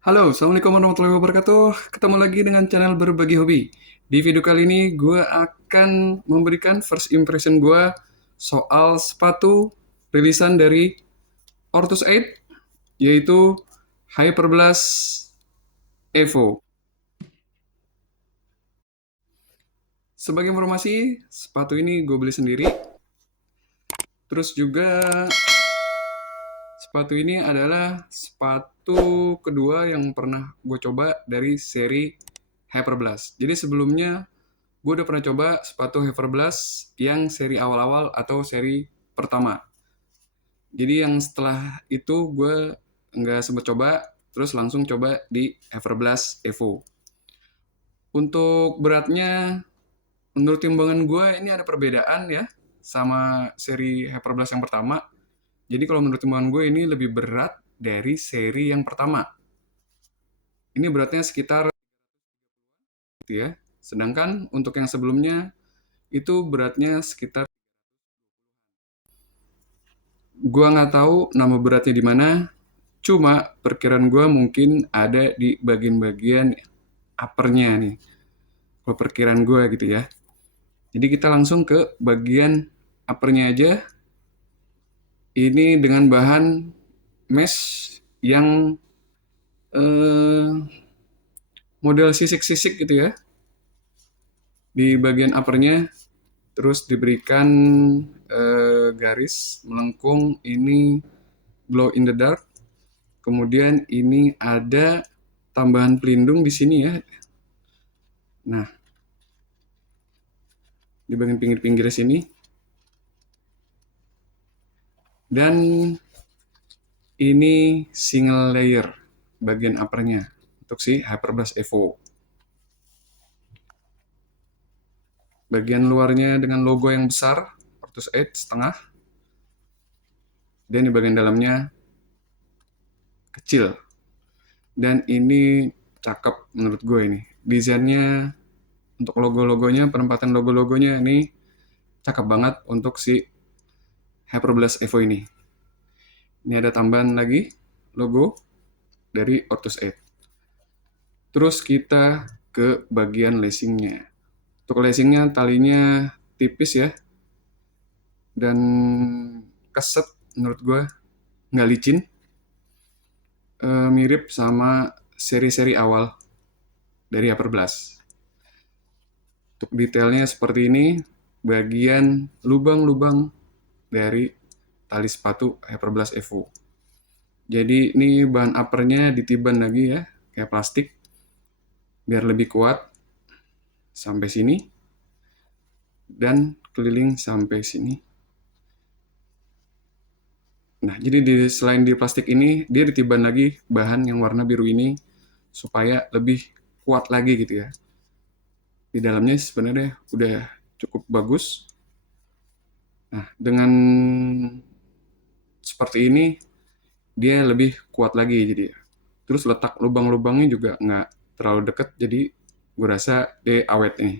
Halo, Assalamualaikum warahmatullahi wabarakatuh. Ketemu lagi dengan channel Berbagi Hobi. Di video kali ini, gue akan memberikan first impression gue soal sepatu rilisan dari Ortus 8, yaitu Hyperblast Evo. Sebagai informasi, sepatu ini gue beli sendiri. Terus juga, sepatu ini adalah sepatu kedua yang pernah gue coba dari seri Hyperblast. Jadi sebelumnya gue udah pernah coba sepatu Hyperblast yang seri awal-awal atau seri pertama. Jadi yang setelah itu gue nggak sempet coba, terus langsung coba di Hyperblast Evo. Untuk beratnya, menurut timbangan gue ini ada perbedaan ya sama seri Hyperblast yang pertama. Jadi kalau menurut timbangan gue ini lebih berat dari seri yang pertama. Ini beratnya sekitar gitu ya. Sedangkan untuk yang sebelumnya itu beratnya sekitar, gua nggak tahu nama beratnya di mana, cuma perkiraan gua mungkin ada di bagian-bagian uppernya nih. Kalau perkiraan gua gitu ya. Jadi kita langsung ke bagian uppernya aja. Ini dengan bahan mesh yang eh, model sisik-sisik gitu ya. Di bagian uppernya terus diberikan garis melengkung ini glow in the dark. Kemudian ini ada tambahan pelindung di sini ya. Nah, di bagian pinggir-pinggir sini. Dan ini single layer bagian uppernya untuk si Hyperblast Evo. Bagian luarnya dengan logo yang besar, Ortus 8 setengah. Dan di bagian dalamnya kecil. Dan ini cakep menurut gue ini. Desainnya untuk logo-logonya, penempatan logo-logonya ini cakep banget untuk si Hyperblast Evo ini. Ini ada tambahan lagi logo dari Ortus 8. Terus kita ke bagian lacingnya. Untuk lacingnya talinya tipis ya, dan keset menurut gue nggak licin. Mirip sama seri-seri awal dari Hyperblast. Untuk detailnya seperti ini, bagian lubang-lubang dari tali sepatu Hyperblast Evo. Jadi ini bahan uppernya ditiban lagi ya, kayak plastik, biar lebih kuat sampai sini dan keliling sampai sini. Nah, jadi selain di plastik ini, dia ditiban lagi bahan yang warna biru ini supaya lebih kuat lagi gitu ya. Di dalamnya sebenarnya udah cukup bagus. Nah, dengan seperti ini, dia lebih kuat lagi jadi ya. Terus letak lubang-lubangnya juga nggak terlalu deket, jadi gue rasa dia awet nih.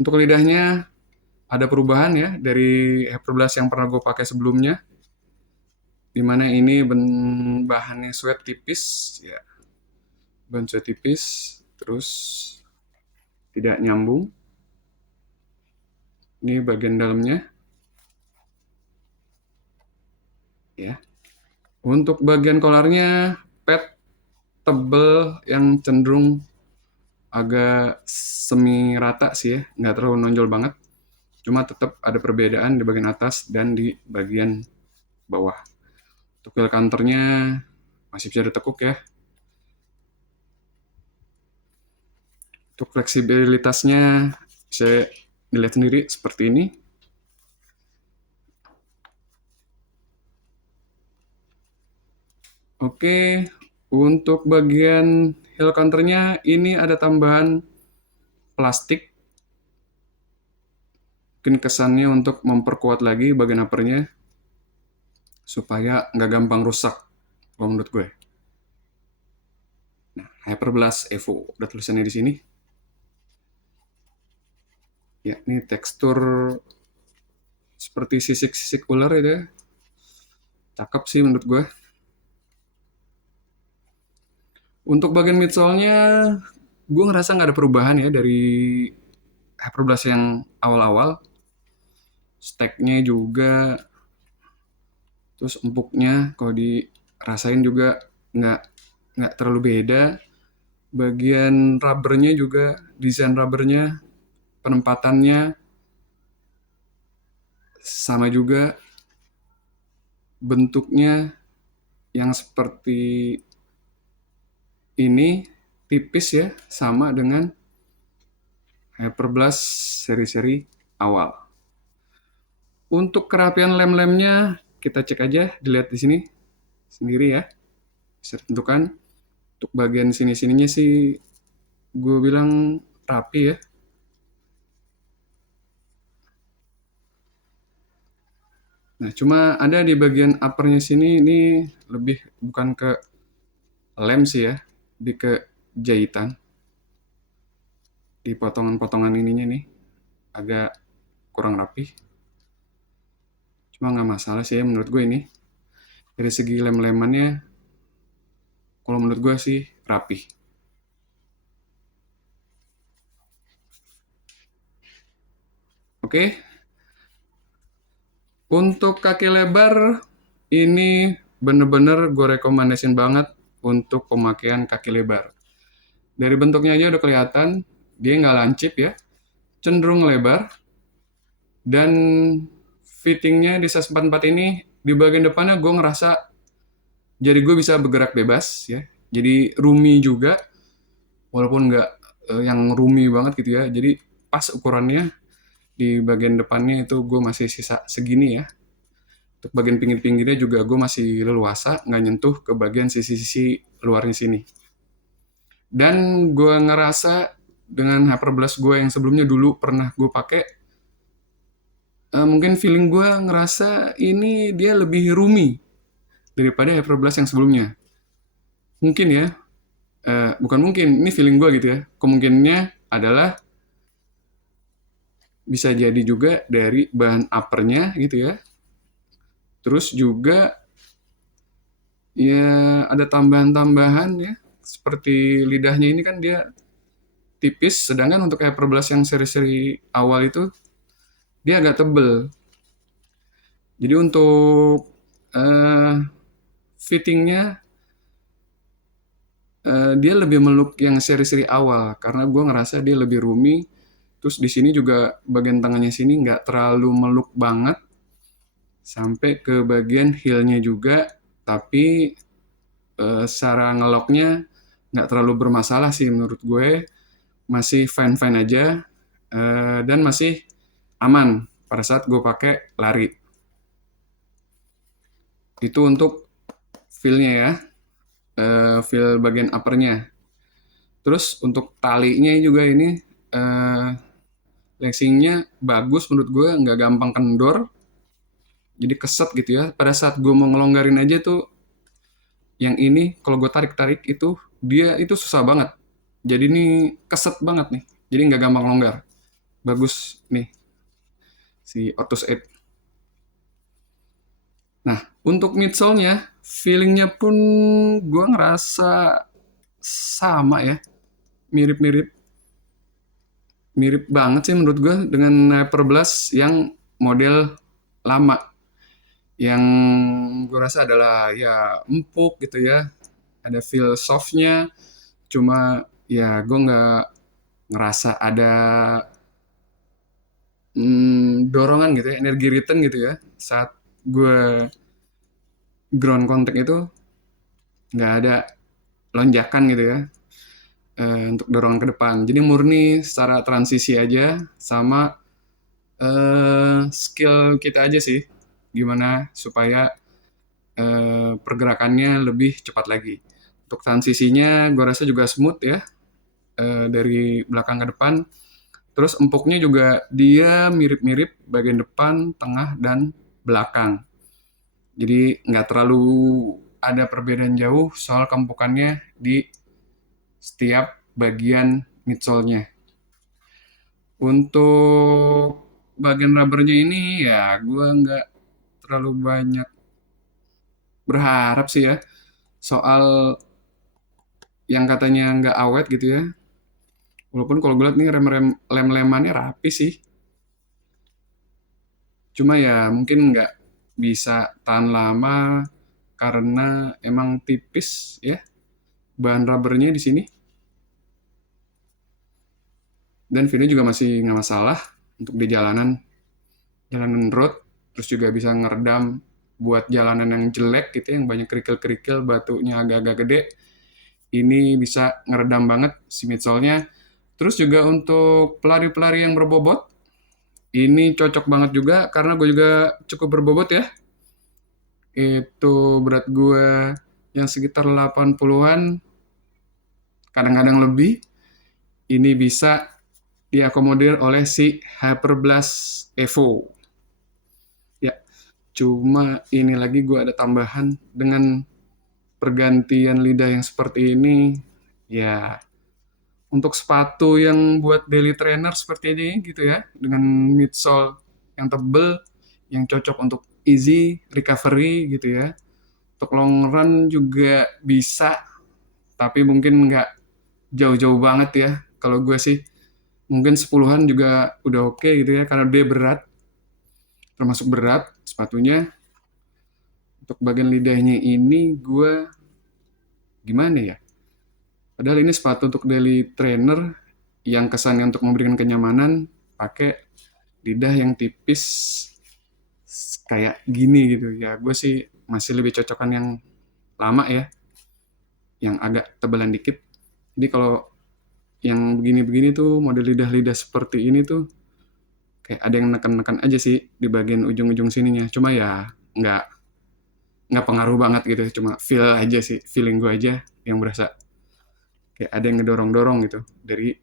Untuk lidahnya ada perubahan ya dari Hyperblast yang pernah gue pakai sebelumnya, dimana ini bahannya sweat tipis ya, bahan sweat tipis, terus tidak nyambung. Ini bagian dalamnya ya. Untuk bagian kolarnya pad tebel yang cenderung agak semi rata sih ya, nggak terlalu nonjol banget. Cuma tetap ada perbedaan di bagian atas dan di bagian bawah. Untuk wheel counternya masih bisa ditekuk ya. Untuk fleksibilitasnya bisa dilihat sendiri seperti ini. Oke, untuk bagian heel counternya ini ada tambahan plastik. Mungkin kesannya untuk memperkuat lagi bagian uppernya supaya nggak gampang rusak, kalau menurut gue. Nah, Hyperblast Evo, ada tulisannya di sini. Ya, ini tekstur seperti sisik-sisik ular itu ya. Cakep sih menurut gue. Untuk bagian midsole-nya, gue ngerasa nggak ada perubahan ya dari Hyperblast yang awal-awal. Stack-nya juga, terus empuknya kalau dirasain juga nggak nggak terlalu beda. Bagian rubbernya juga, desain rubbernya, penempatannya sama juga, bentuknya yang seperti ini tipis ya, sama dengan Hyperblast seri-seri awal. Untuk kerapian lem-lemnya kita cek aja, dilihat di sini sendiri ya, bisa tentukan. Untuk bagian sini-sininya sih gue bilang rapi ya. Nah, cuma ada di bagian uppernya sini ini lebih bukan ke lem sih ya, lebih ke jahitan. Di potongan-potongan ininya nih agak kurang rapi. Cuma nggak masalah sih ya menurut gue ini. Dari segi lem-lemannya, kalau menurut gue sih rapi. Oke, untuk kaki lebar ini bener-bener gue rekomendasiin banget untuk pemakaian kaki lebar. Dari bentuknya aja udah kelihatan, dia nggak lancip ya, cenderung lebar, dan fittingnya di 144 ini di bagian depannya gue ngerasa jari gue bisa bergerak bebas ya. Jadi roomy juga, walaupun nggak yang roomy banget gitu ya. Jadi pas ukurannya di bagian depannya itu gue masih sisa segini ya. Untuk bagian pinggir-pinggirnya juga gue masih leluasa, nggak nyentuh ke bagian sisi-sisi luarnya sini. Dan gue ngerasa dengan Hyperblast gue yang sebelumnya dulu pernah gue pakai, mungkin feeling gue ngerasa ini dia lebih roomy daripada Hyperblast yang sebelumnya. Mungkin ya, bukan mungkin, ini feeling gue gitu ya. Kemungkinannya adalah bisa jadi juga dari bahan uppernya gitu ya. Terus juga ya ada tambahan-tambahan ya. Seperti lidahnya ini kan dia tipis, sedangkan untuk Hyperblast yang seri-seri awal itu dia agak tebel. Jadi untuk uh, fittingnya dia lebih meluk yang seri-seri awal karena gue ngerasa dia lebih roomy. Terus di sini juga bagian tangannya sini nggak terlalu meluk banget sampai ke bagian heelnya juga, tapi secara ngeloknya nggak terlalu bermasalah sih menurut gue, masih fine-fine aja dan masih aman pada saat gue pakai lari. Itu untuk feel-nya ya, feel bagian uppernya. Terus untuk talinya juga ini lacingnya bagus menurut gue, nggak gampang kendor, jadi keset gitu ya. Pada saat gue mau ngelonggarin aja tuh, yang ini kalau gue tarik-tarik itu dia itu susah banget. Jadi ini keset banget nih. Jadi nggak gampang longgar. Bagus nih si Otus 8. Nah, untuk midsole-nya, feeling-nya pun gue ngerasa sama ya. Mirip-mirip. Mirip banget sih menurut gue dengan Hyperblast yang model lama. Yang gue rasa adalah ya empuk gitu ya. Ada feel soft-nya. Cuma ya gue nggak ngerasa ada dorongan gitu ya, energi return gitu ya. Saat gue ground contact itu nggak ada lonjakan gitu ya, untuk dorongan ke depan. Jadi murni secara transisi aja sama skill kita aja sih. Gimana supaya pergerakannya lebih cepat lagi. Untuk transisinya gue rasa juga smooth ya, dari belakang ke depan. Terus empuknya juga dia mirip-mirip bagian depan, tengah, dan belakang. Jadi nggak terlalu ada perbedaan jauh soal keempukannya di setiap bagian midsole-nya. Untuk bagian rubbernya ini ya gue nggak terlalu banyak berharap sih ya soal yang katanya nggak awet gitu ya. Walaupun kalau gue liat nih lem-lemannya rapi sih. Cuma ya mungkin nggak bisa tahan lama karena emang tipis ya bahan rubbernya di sini. Dan video juga masih nggak masalah untuk di jalanan road. Terus juga bisa ngeredam buat jalanan yang jelek gitu ya, yang banyak kerikil-kerikil, batunya agak-agak gede. Ini bisa ngeredam banget si midsole-nya. Terus juga untuk pelari-pelari yang berbobot, ini cocok banget juga karena gue juga cukup berbobot ya. Itu berat gue yang sekitar 80-an, kadang-kadang lebih. Ini bisa diakomodir oleh si Hyperblast Evo. Ya, cuma ini lagi gue ada tambahan dengan pergantian lidah yang seperti ini. Ya, untuk sepatu yang buat daily trainer seperti ini gitu ya, dengan midsole yang tebel, yang cocok untuk easy recovery gitu ya. Untuk long run juga bisa, tapi mungkin nggak jauh-jauh banget ya. Kalau gue sih mungkin 10-an juga udah oke gitu ya, karena dia berat, termasuk berat sepatunya. Untuk bagian lidahnya ini gue gimana ya? Padahal ini sepatu untuk daily trainer yang kesannya untuk memberikan kenyamanan, pakai lidah yang tipis kayak gini gitu. Ya gue sih masih lebih cocokan yang lama ya, yang agak tebalan dikit. Jadi kalau yang begini-begini tuh model lidah-lidah seperti ini tuh kayak ada yang neken-neken aja sih di bagian ujung-ujung sininya. Cuma ya nggak nggak pengaruh banget gitu, cuma feel aja sih, feeling gue aja yang berasa kayak ada yang ngedorong-dorong gitu dari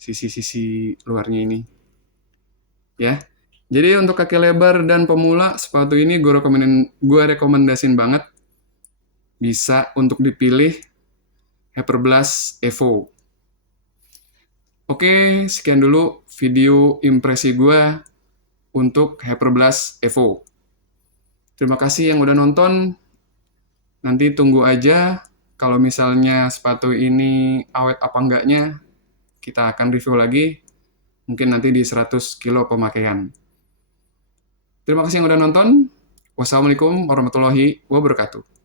sisi-sisi luarnya ini ya. Jadi untuk kaki lebar dan pemula sepatu ini gue rekomendasin banget bisa untuk dipilih Hyperblast Evo. Oke, sekian dulu video impresi gue untuk Hyperblast Evo. Terima kasih yang udah nonton. Nanti tunggu aja kalau misalnya sepatu ini awet apa enggaknya, kita akan review lagi. Mungkin nanti di 100 kilo pemakaian. Terima kasih yang udah nonton. Wassalamualaikum warahmatullahi wabarakatuh.